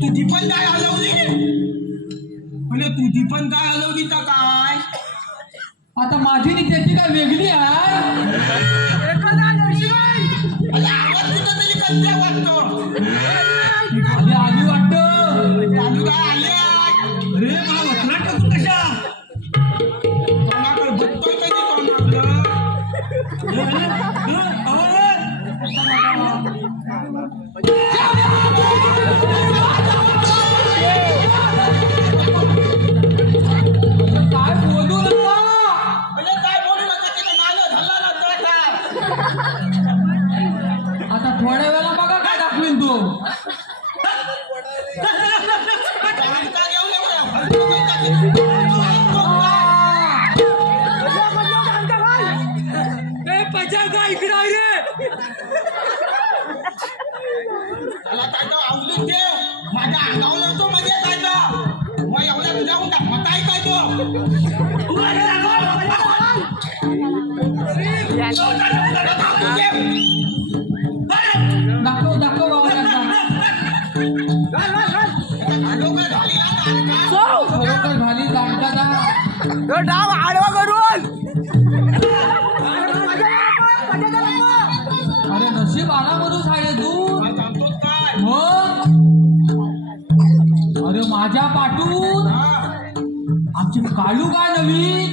तुझी पण काय हलवली? म्हणजे तुझी पण काय हलवली तर काय? आता माझी नी त्याची काय वेगळी आहे? आधी वाटत. चालू काय आले? अरे मला आता थोड्या वेळा बघा काय दाखवीन तू. माझ्या अंगावर येतो म्हणजे काय मग एवढ्या तुझ्या डाव आडवा करून. अरे नशीब आला म्हणून आहे तू मग अरे माझ्या पाठून. आमची काळू काय नवीन?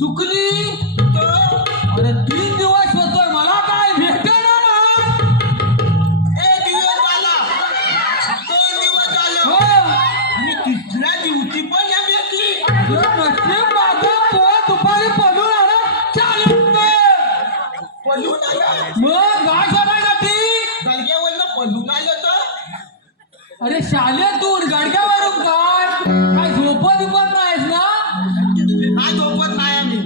चुकली अरे शालेतून गाडग्यावरून काय? काय झोपत बिपत नाहीस ना? काय झोपत नाही आम्ही?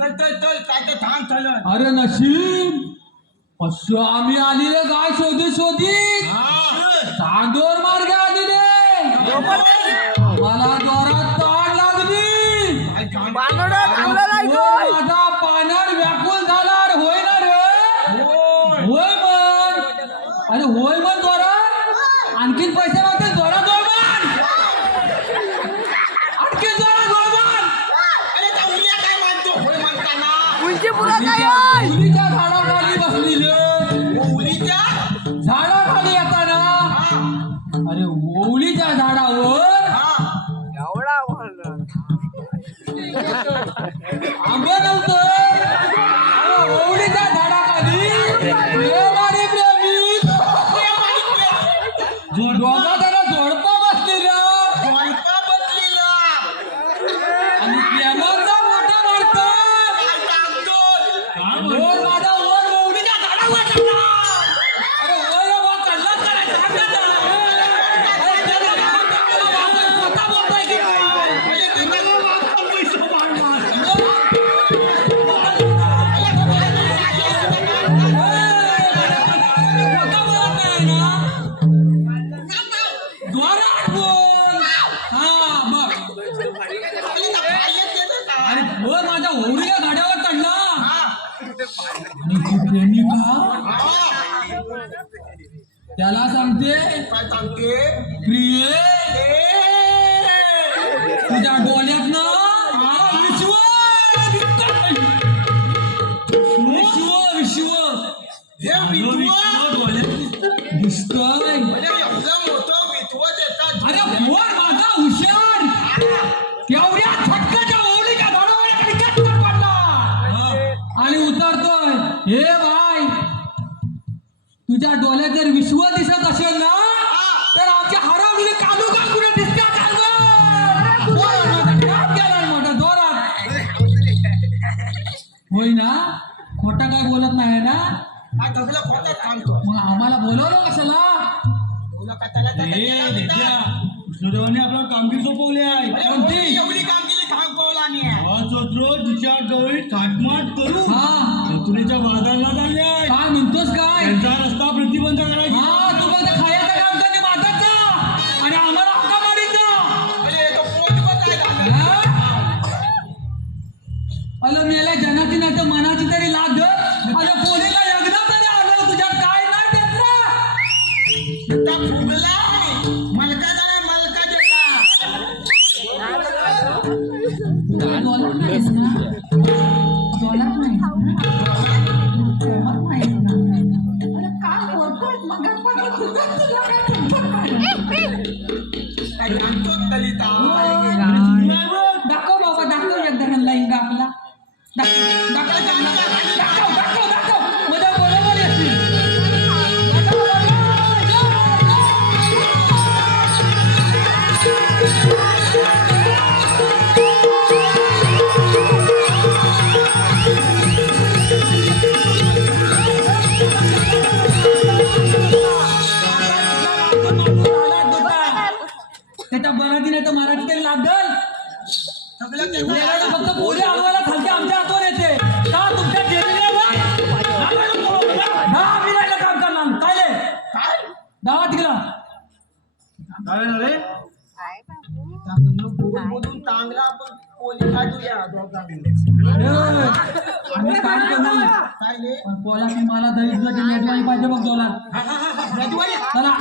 तर तर तर काय तर थांब चालत अरे नशीब असं आम्ही आलेले गाय शोधित शोधित चांदोर मार्गे आलेले. मला जोरात आंबे नव्हतं झाडाखाली प्रेमाने प्रेमी दोघा जरा जोडपं बसलेलं बायका बदलीला आणि प्रेमाचा त्याला सांगते काय सांगते? क्रिये. तुझ्या डोळ्यात ना विश्व विश्व विश्व. हे तुझ्या डोळ्यात जर विश्व दिसत असेल ना तर आमच्या हरवलेले कानू का कुठे? दिसत्या होय ना? खोटा काय बोलत नाही ना? मग आम्हाला बोलवलं कशाला? विष्णुदेवाने आपल्याला कामगिरी सोपवली आहे. एवढी कामगिरी सोपवला तिच्या डोळी थाटमाट करून तुरीच्या वादाला झाली आहे. 我们哦 मला दही पाहिजे बघ डोला चला